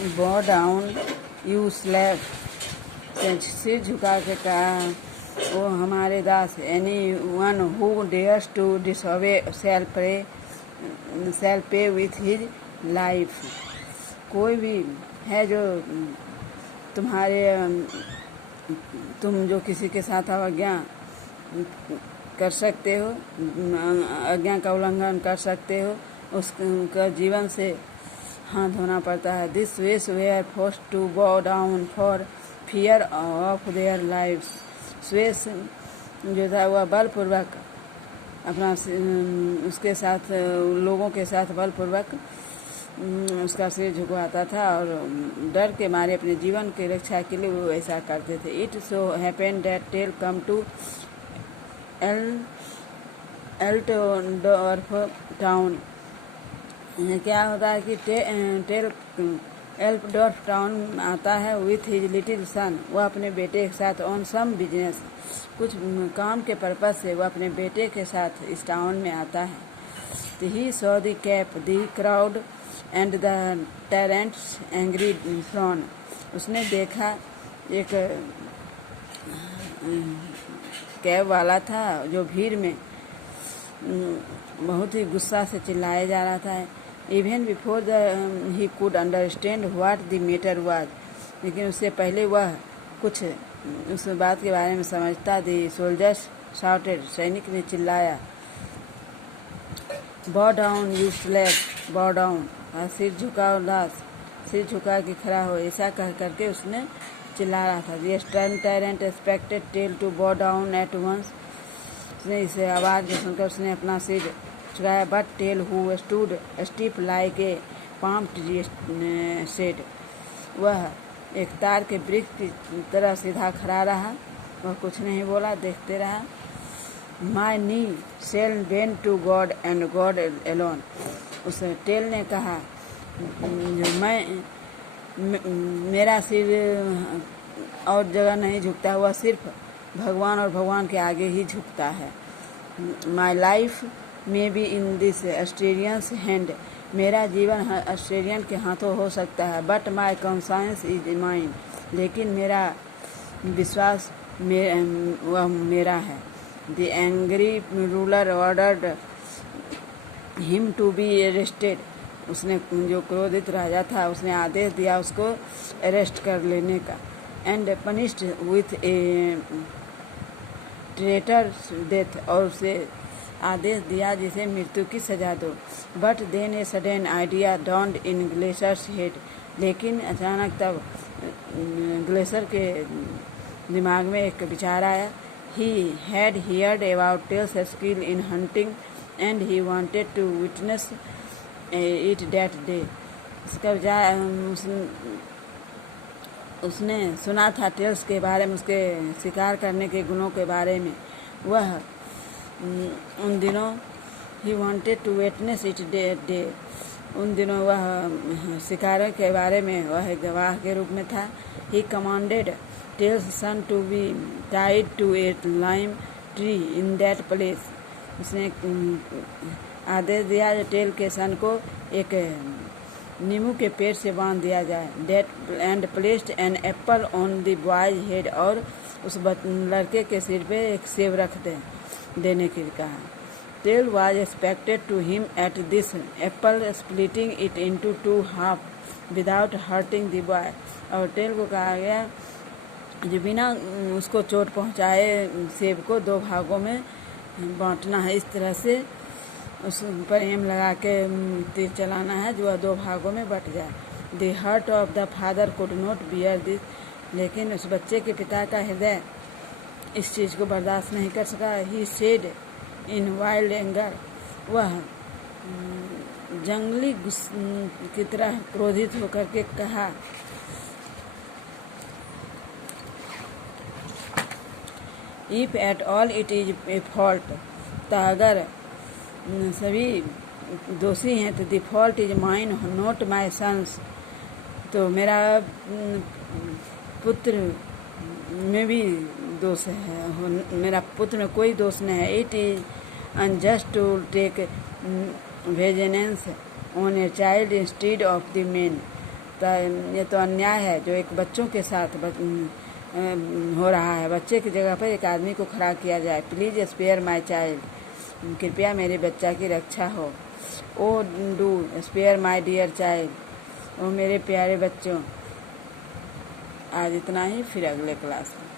बॉ down you slave, सिर झुका के कहा, ओ हमारे दास, any one who dares to disobey shall pay with his life. कोई भी है जो तुम जो किसी के साथ अवज्ञा कर सकते हो, आज्ञा का उल्लंघन कर सकते हो, उसका जीवन से हाथ धोना पड़ता है। दिस वेस where forced to bow down for fear of their lives. Suez जो था वह बलपूर्वक अपना उसके साथ लोगों के साथ बलपूर्वक उसका सिर झुकवाता था और डर के मारे अपने जीवन की रक्षा के लिए वो ऐसा करते थे। It so happened that Tell come to Altdorf town. क्या होता है कि टेल एल्टडॉर्फ टाउन आता है विथ हिज लिटिल सन। वह अपने बेटे के साथ ऑन सम बिजनेस, कुछ काम के पर्पज से वह अपने बेटे के साथ इस टाउन में आता है। तो he saw the cap, the crowd and the tyrant's angry frown. उसने देखा एक कैब वाला था जो भीड़ में बहुत ही गुस्सा से चिल्लाया जा रहा था। Even before he could understand what the matter was, लेकिन उससे पहले वह कुछ उस बात के बारे में समझता। द सोल्जर्स शाउटेड, सैनिक ने चिल्लाया, बॉ डाउन यू स्लेव, बॉ डाउन, सिर झुकाओ दास, सिर झुका के खड़ा हो। ऐसा कह करके उसने चिल्ला रहा था। The stern tyrant expected Tell to bow down at once. उसने इसे आवाज़ सुनकर उसने अपना सिर झुकाया। But Tell who stood steep like a palm tree said, वह एक तार के वृक्ष की तरह सीधा खड़ा रहा। वह कुछ नहीं बोला, देखते रहा। My knee shall bend to God and God alone. उस टेल ने कहा, मेरा सिर और जगह नहीं झुकता, हुआ सिर्फ भगवान और भगवान के आगे ही झुकता है। माई लाइफ में be in this Australians hand, मेरा जीवन ऑस्ट्रेलियन के हाथों हो सकता है। But my conscience is mine, लेकिन मेरा विश्वास वह मेरा है। The angry ruler ordered him to be arrested. उसने जो क्रोधित राजा था उसने आदेश दिया उसको अरेस्ट कर लेने का। And punished with a traitor's death, और उसे आदेश दिया जिसे मृत्यु की सजा दो। But then a sudden idea dawned in Gessler's head, लेकिन अचानक तब ग्लेशियर के दिमाग में एक विचार आया। He had heard about Tell's skill in hunting and he wanted to witness it that day. इसका उसने सुना था टेल्स के बारे में, उसके शिकार करने के गुणों के बारे में। वह उन दिनों he wanted to witness it day, उन दिनों वह शिकार के बारे में वह गवाह के रूप में था। He commanded Tell's son to be tied to a lime tree in that place. उसने आदेश दिया जो टेल के सन को एक नींबू के पेड़ से बांध दिया जाए। Tied and placed an apple on the boy's head, और उस लड़के के सिर पे एक सेब रख देने के लिए कहा। Tell was expected to aim at this apple, splitting it into 2 half without hurting the boy. और टेल को कहा गया जो बिना उसको चोट पहुंचाए सेब को 2 भागों में बांटना है। इस तरह से उस पर एम लगा के तीर चलाना है जो 2 भागों में बट जाए। The heart of the father could not bear this, लेकिन उस बच्चे के पिता का हृदय इस चीज़ को बर्दाश्त नहीं कर सका। He said in wild anger, वह जंगली की तरह क्रोधित होकर के कहा, if at all it is a fault, तो अगर सभी दोषी हैं तो the fault is mine not my son's, तो मेरा पुत्र में भी दोष है, मेरा पुत्र में कोई दोष नहीं है। It is unjust to take vengeance on a child instead of the man, ये तो अन्याय है जो एक बच्चों के साथ हो रहा है। बच्चे की जगह पर एक आदमी को खड़ा किया जाए। प्लीज़ स्पेयर माई चाइल्ड, कृपया मेरे बच्चा की रक्षा हो। Oh do spare my dear child, ओ मेरे प्यारे बच्चों। आज इतना ही, फिर अगले क्लास में।